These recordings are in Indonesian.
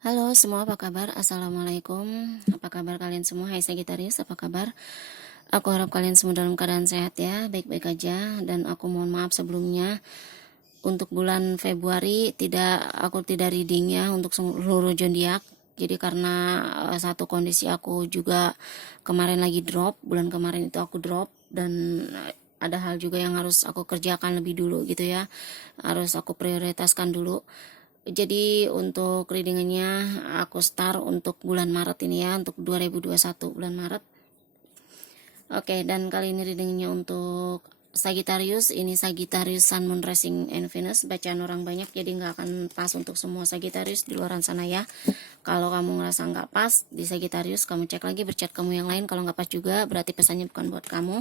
Halo semua, apa kabar? Assalamualaikum. Apa kabar kalian semua? Hai Sagittarius, apa kabar? Aku harap kalian semua dalam keadaan sehat ya, baik-baik aja. Dan aku mohon maaf sebelumnya untuk bulan Februari aku tidak reading ya untuk seluruh zodiak. Jadi karena satu kondisi aku juga kemarin lagi drop, bulan kemarin itu aku drop dan ada hal juga yang harus aku kerjakan lebih dulu gitu ya. Harus aku prioritaskan dulu. Jadi untuk readingannya aku start untuk bulan Maret ini ya, untuk 2021 bulan Maret. Oke, dan kali ini readingnya untuk Sagittarius. Ini Sagittarius Sun, Moon, Rising, and Venus. Bacaan orang banyak jadi nggak akan pas untuk semua Sagittarius di luaran sana ya. Kalau kamu ngerasa nggak pas di Sagittarius, kamu cek lagi berchat kamu yang lain. Kalau nggak pas juga berarti pesannya bukan buat kamu.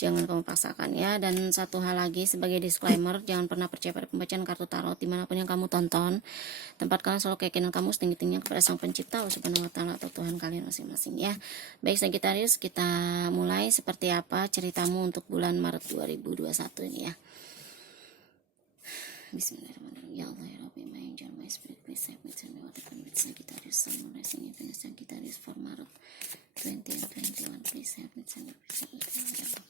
Jangan kamu paksakan ya. Dan satu hal lagi sebagai disclaimer, jangan pernah percaya pada pembacaan kartu tarot dimanapun yang kamu tonton. Tempatkan selalu keyakinan kamu setinggi-tingginya kepada Sang Pencipta Allah Subhanahu wa Ta'ala atau Tuhan kalian masing-masing ya. Baik Sagittarius, kita mulai. Seperti apa ceritamu untuk bulan Maret 2021 ini ya. Bismillahirrahmanirrahim. Ya Allah ya Rabbi, my angel, my spirit, please save me, tell me what happened with Sagittarius, Sun, Moon, Rising, and Venus, Sagittarius for Maret 20 and 21. Please save me, tell me, please save me, ya Allah.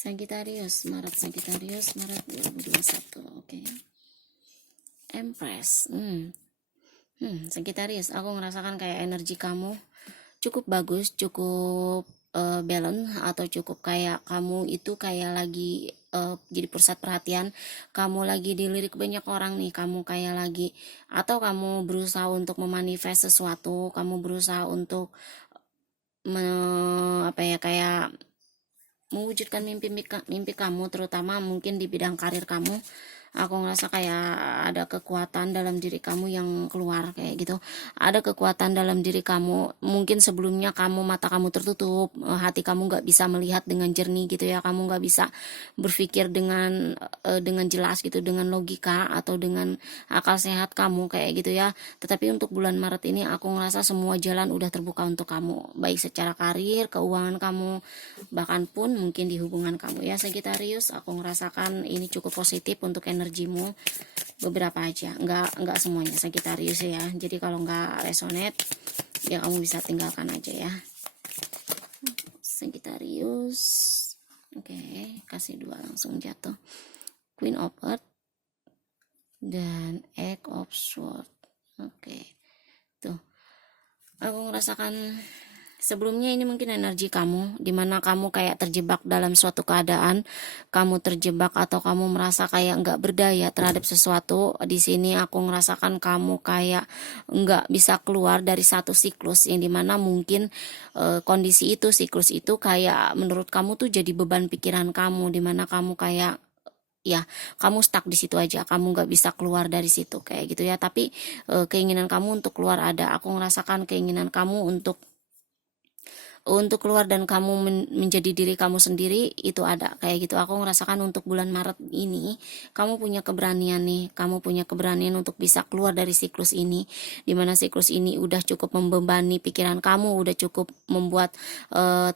Sagittarius Maret 2021. Oke. Empress. Sagittarius, aku ngerasakan kayak energi kamu cukup bagus, cukup balance, atau cukup kayak kamu itu kayak lagi jadi pusat perhatian. Kamu lagi dilirik banyak orang nih, kamu kayak lagi, atau kamu berusaha untuk memanifest sesuatu, kamu berusaha untuk kayak mewujudkan mimpi kamu, terutama mungkin di bidang karir kamu. Aku ngerasa kayak ada kekuatan dalam diri kamu yang keluar kayak gitu. Ada kekuatan dalam diri kamu. Mungkin sebelumnya mata kamu tertutup, hati kamu nggak bisa melihat dengan jernih gitu ya. Kamu nggak bisa berpikir dengan jelas gitu, dengan logika atau dengan akal sehat kamu kayak gitu ya. Tetapi untuk bulan Maret ini aku ngerasa semua jalan udah terbuka untuk kamu, baik secara karir, keuangan kamu, bahkan pun mungkin di hubungan kamu ya Sagittarius. Aku ngerasakan ini cukup positif untuk energimu, beberapa aja, nggak semuanya Sagittarius ya. Jadi kalau nggak resonate ya kamu bisa tinggalkan aja ya Sagittarius. Oke, kasih dua langsung jatuh, Queen of Earth dan Egg of Sword. Oke, tuh aku ngerasakan sebelumnya ini mungkin energi kamu, dimana kamu kayak terjebak dalam suatu keadaan, kamu terjebak atau kamu merasa kayak nggak berdaya terhadap sesuatu. Di sini aku ngerasakan kamu kayak nggak bisa keluar dari satu siklus, yang dimana mungkin kondisi itu, siklus itu kayak menurut kamu tuh jadi beban pikiran kamu, dimana kamu kayak ya kamu stuck di situ aja, kamu nggak bisa keluar dari situ kayak gitu ya. Tapi keinginan kamu untuk keluar ada. Aku ngerasakan keinginan kamu untuk keluar dan kamu menjadi diri kamu sendiri itu ada kayak gitu. Aku ngerasakan untuk bulan Maret ini kamu punya keberanian nih, kamu punya keberanian untuk bisa keluar dari siklus ini, dimana siklus ini udah cukup membebani pikiran kamu, udah cukup membuat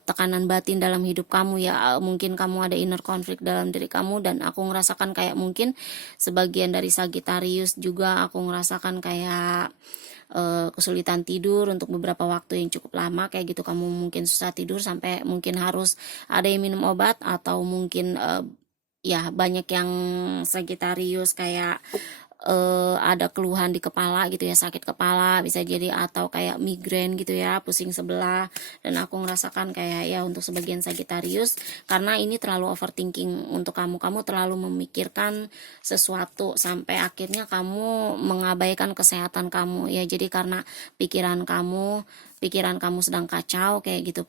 tekanan batin dalam hidup kamu ya. Mungkin kamu ada inner conflict dalam diri kamu, dan aku ngerasakan kayak mungkin sebagian dari Sagittarius juga aku ngerasakan kayak kesulitan tidur untuk beberapa waktu yang cukup lama kayak gitu. Kamu mungkin susah tidur sampai mungkin harus ada yang minum obat, atau mungkin ya banyak yang Sagittarius kayak ada keluhan di kepala gitu ya, sakit kepala bisa jadi, atau kayak migrain gitu ya, pusing sebelah. Dan aku ngerasakan kayak ya untuk sebagian Sagittarius, karena ini terlalu overthinking untuk kamu terlalu memikirkan sesuatu sampai akhirnya kamu mengabaikan kesehatan kamu ya. Jadi karena pikiran kamu sedang kacau kayak gitu,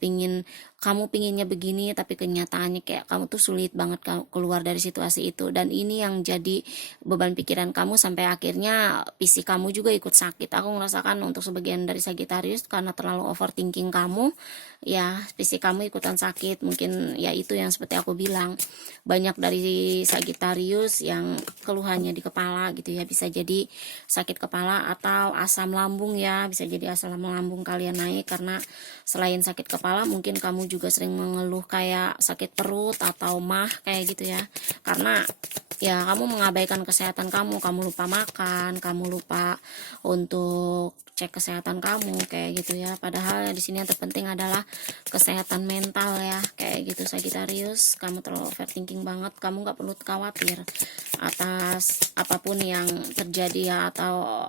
kamu pinginnya begini tapi kenyataannya kayak kamu tuh sulit banget keluar dari situasi itu. Dan ini yang jadi beban pikiran kamu sampai akhirnya fisik kamu juga ikut sakit. Aku ngerasakan untuk sebagian dari Sagittarius karena terlalu overthinking kamu ya, fisik kamu ikutan sakit. Mungkin ya itu yang seperti aku bilang, banyak dari Sagittarius yang keluhannya di kepala gitu ya, bisa jadi sakit kepala atau asam lambung ya, bisa jadi asam lambung kalian naik, karena selain sakit kepala mungkin kamu juga sering mengeluh kayak sakit perut atau mah kayak gitu ya, karena ya kamu mengabaikan kesehatan kamu lupa makan, kamu lupa untuk cek kesehatan kamu kayak gitu ya. Padahal di sini yang terpenting adalah kesehatan mental ya, kayak gitu Sagittarius. Kamu terlalu overthinking banget, kamu nggak perlu khawatir atas apapun yang terjadi ya, atau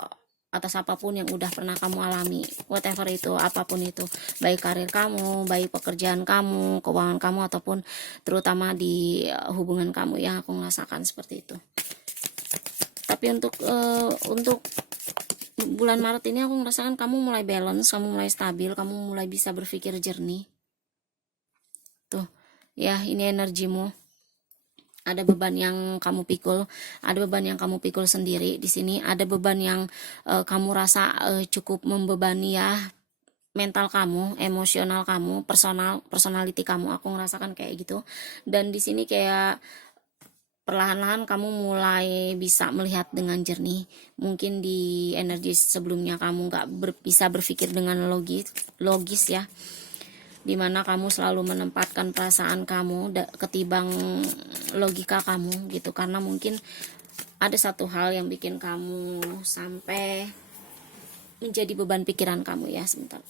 atas apapun yang udah pernah kamu alami, whatever itu, apapun itu, baik karir kamu, baik pekerjaan kamu, keuangan kamu, ataupun terutama di hubungan kamu yang aku merasakan seperti itu. Tapi untuk bulan Maret ini aku merasakan kamu mulai balance, kamu mulai stabil, kamu mulai bisa berpikir jernih. Tuh, ya ini energimu. Ada beban yang kamu pikul, sendiri di sini. Ada beban yang kamu rasa cukup membebani ya, mental kamu, emosional kamu, personality kamu. Aku ngerasakan kayak gitu. Dan di sini kayak perlahan-lahan kamu mulai bisa melihat dengan jernih. Mungkin di energi sebelumnya kamu nggak bisa berpikir dengan logis ya, dimana kamu selalu menempatkan perasaan kamu ketimbang logika kamu gitu, karena mungkin ada satu hal yang bikin kamu sampai menjadi beban pikiran kamu ya. Sebentar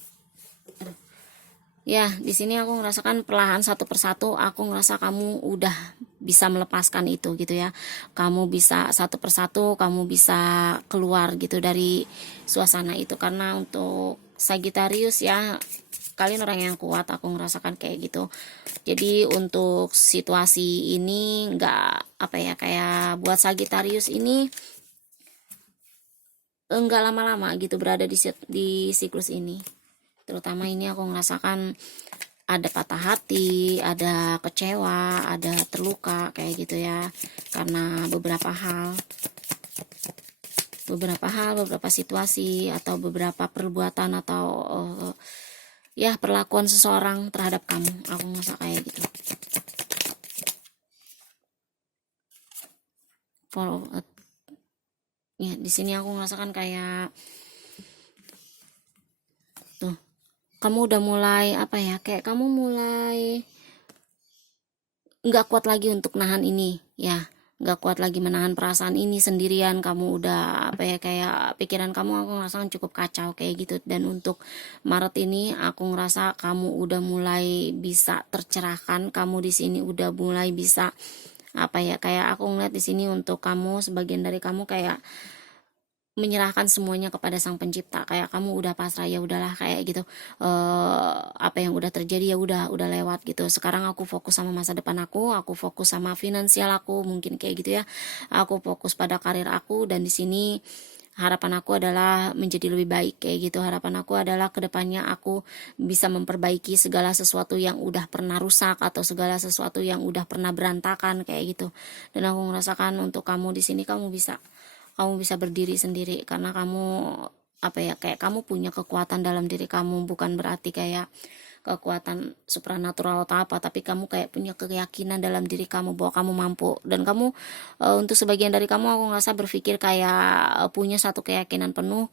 ya, di sini aku ngerasakan perlahan satu persatu, aku ngerasa kamu udah bisa melepaskan itu gitu ya. Kamu bisa satu persatu, kamu bisa keluar gitu dari suasana itu. Karena untuk Sagittarius ya, kalian orang yang kuat, aku ngerasakan kayak gitu. Jadi untuk situasi ini nggak apa ya, kayak buat Sagittarius ini enggak lama-lama gitu berada di siklus ini. Terutama ini aku ngerasakan ada patah hati, ada kecewa, ada terluka kayak gitu ya, karena beberapa hal, beberapa situasi atau beberapa perbuatan atau ya perlakuan seseorang terhadap kamu. Aku ngerasa kayak gitu. Ya, di sini aku ngerasakan kayak tuh, kamu udah mulai apa ya, kayak kamu mulai nggak kuat lagi untuk nahan ini ya, nggak kuat lagi menahan perasaan ini sendirian. Kamu udah apa ya, kayak pikiran kamu aku ngerasakan cukup kacau kayak gitu. Dan untuk Maret ini aku ngerasa kamu udah mulai bisa tercerahkan, kamu di sini udah mulai bisa apa ya, kayak aku ngeliat di sini untuk kamu, sebagian dari kamu kayak menyerahkan semuanya kepada Sang Pencipta, kayak kamu udah pasrah, ya udahlah kayak gitu. Apa yang udah terjadi ya udah lewat gitu. Sekarang aku fokus sama masa depan aku fokus sama finansial aku, mungkin kayak gitu ya. Aku fokus pada karir aku, dan di sini harapan aku adalah menjadi lebih baik kayak gitu. Harapan aku adalah kedepannya aku bisa memperbaiki segala sesuatu yang udah pernah rusak atau segala sesuatu yang udah pernah berantakan kayak gitu. Dan aku merasakan untuk kamu di sini kamu bisa berdiri sendiri, karena kamu apa ya, kayak kamu punya kekuatan dalam diri kamu. Bukan berarti kayak kekuatan supranatural atau apa, tapi kamu kayak punya keyakinan dalam diri kamu bahwa kamu mampu. Dan kamu untuk sebagian dari kamu aku ngerasa berpikir kayak punya satu keyakinan penuh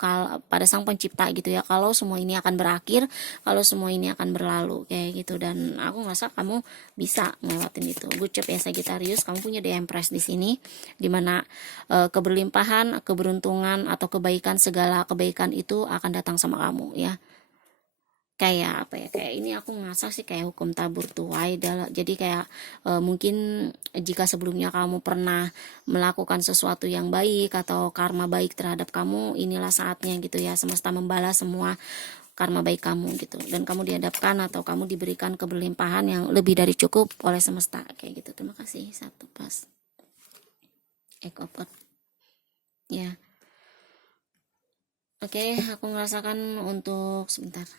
pada Sang Pencipta gitu ya, kalau semua ini akan berakhir, kalau semua ini akan berlalu kayak gitu. Dan aku ngerasa kamu bisa ngelewatin itu. Good job ya Sagittarius, kamu punya The Empress di sini, dimana keberlimpahan, keberuntungan atau kebaikan, segala kebaikan itu akan datang sama kamu ya. Kayak apa ya, kayak ini aku ngerasa sih kayak hukum tabur tuai. Jadi kayak mungkin jika sebelumnya kamu pernah melakukan sesuatu yang baik atau karma baik terhadap kamu, inilah saatnya gitu ya, semesta membalas semua karma baik kamu gitu. Dan kamu dihadapkan atau kamu diberikan keberlimpahan yang lebih dari cukup oleh semesta kayak gitu. Terima kasih. Satu pas ekopot ya. Oke, aku ngerasakan untuk sebentar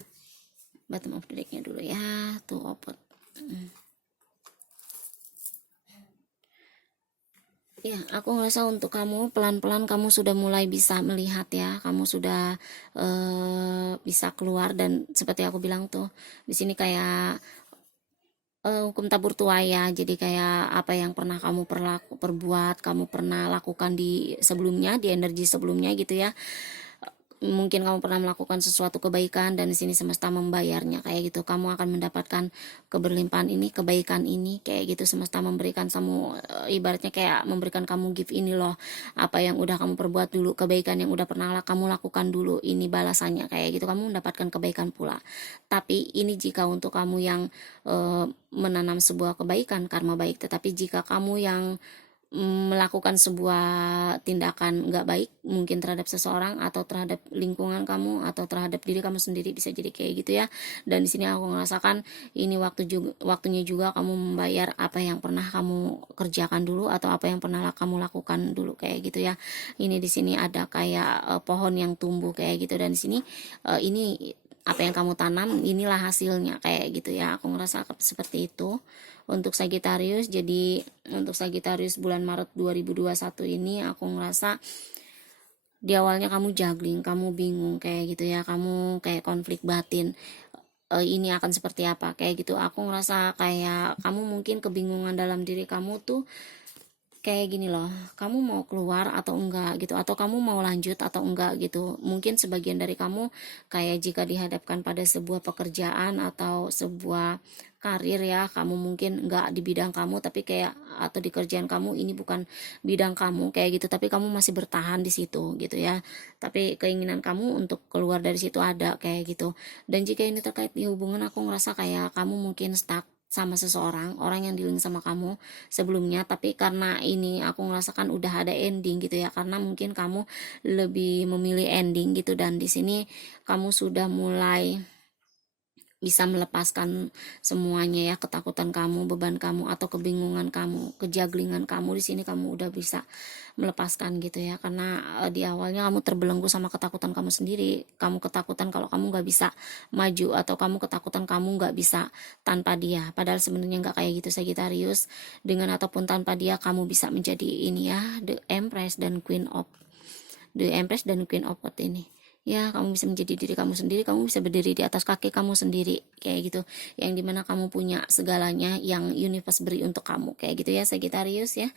bottom of the deck-nya dulu ya, tuh opot. Ya, aku ngerasa untuk kamu pelan-pelan kamu sudah mulai bisa melihat ya, kamu sudah bisa keluar. Dan seperti aku bilang tuh di sini kayak hukum tabur tuai ya. Jadi kayak apa yang pernah kamu perbuat, kamu pernah lakukan di sebelumnya, di energi sebelumnya gitu ya, mungkin kamu pernah melakukan sesuatu kebaikan dan di sini semesta membayarnya kayak gitu. Kamu akan mendapatkan keberlimpahan ini, kebaikan ini kayak gitu. Semesta memberikan kamu ibaratnya kayak memberikan kamu gift ini loh. Apa yang udah kamu perbuat dulu, kebaikan yang udah pernah kamu lakukan dulu, ini balasannya kayak gitu. Kamu mendapatkan kebaikan pula. Tapi ini jika untuk kamu yang menanam sebuah kebaikan, karma baik. Tetapi jika kamu yang melakukan sebuah tindakan nggak baik mungkin terhadap seseorang atau terhadap lingkungan kamu atau terhadap diri kamu sendiri, bisa jadi kayak gitu ya. Dan di sini aku merasakan ini waktunya juga kamu membayar apa yang pernah kamu kerjakan dulu atau apa yang pernah kamu lakukan dulu kayak gitu ya. Ini di sini ada kayak pohon yang tumbuh kayak gitu, dan di sini ini apa yang kamu tanam inilah hasilnya kayak gitu ya. Aku ngerasa seperti itu untuk Sagittarius. Jadi untuk Sagittarius bulan Maret 2021 ini aku ngerasa di awalnya kamu juggling, kamu bingung kayak gitu ya, kamu kayak konflik batin, ini akan seperti apa kayak gitu. Aku ngerasa kayak kamu mungkin kebingungan dalam diri kamu tuh kayak gini loh, kamu mau keluar atau enggak gitu, atau kamu mau lanjut atau enggak gitu. Mungkin sebagian dari kamu kayak jika dihadapkan pada sebuah pekerjaan atau sebuah karir ya, kamu mungkin enggak di bidang kamu, tapi kayak atau di kerjaan kamu ini bukan bidang kamu kayak gitu, tapi kamu masih bertahan di situ gitu ya. Tapi keinginan kamu untuk keluar dari situ ada kayak gitu. Dan jika ini terkait di hubungan, aku ngerasa kayak kamu mungkin stuck sama seseorang, orang yang dealing sama kamu sebelumnya, tapi karena ini aku ngerasakan udah ada ending gitu ya, karena mungkin kamu lebih memilih ending gitu. Dan di sini kamu sudah mulai bisa melepaskan semuanya ya, ketakutan kamu, beban kamu atau kebingungan kamu, kejaglingan kamu, di sini kamu udah bisa melepaskan gitu ya. Karena di awalnya kamu terbelenggu sama ketakutan kamu sendiri, kamu ketakutan kalau kamu nggak bisa maju, atau kamu ketakutan kamu nggak bisa tanpa dia. Padahal sebenarnya nggak kayak gitu Sagittarius. Dengan ataupun tanpa dia kamu bisa menjadi ini ya, the Empress dan Queen of Cups ini ya. Kamu bisa menjadi diri kamu sendiri, kamu bisa berdiri di atas kaki kamu sendiri kayak gitu, yang dimana kamu punya segalanya yang universe beri untuk kamu kayak gitu ya Sagittarius ya.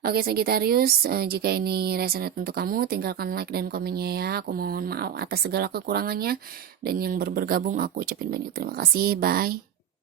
Oke Sagittarius, jika ini resonate untuk kamu, tinggalkan like dan komennya ya. Aku mohon maaf atas segala kekurangannya, dan yang bergabung aku ucapin banyak terima kasih. Bye.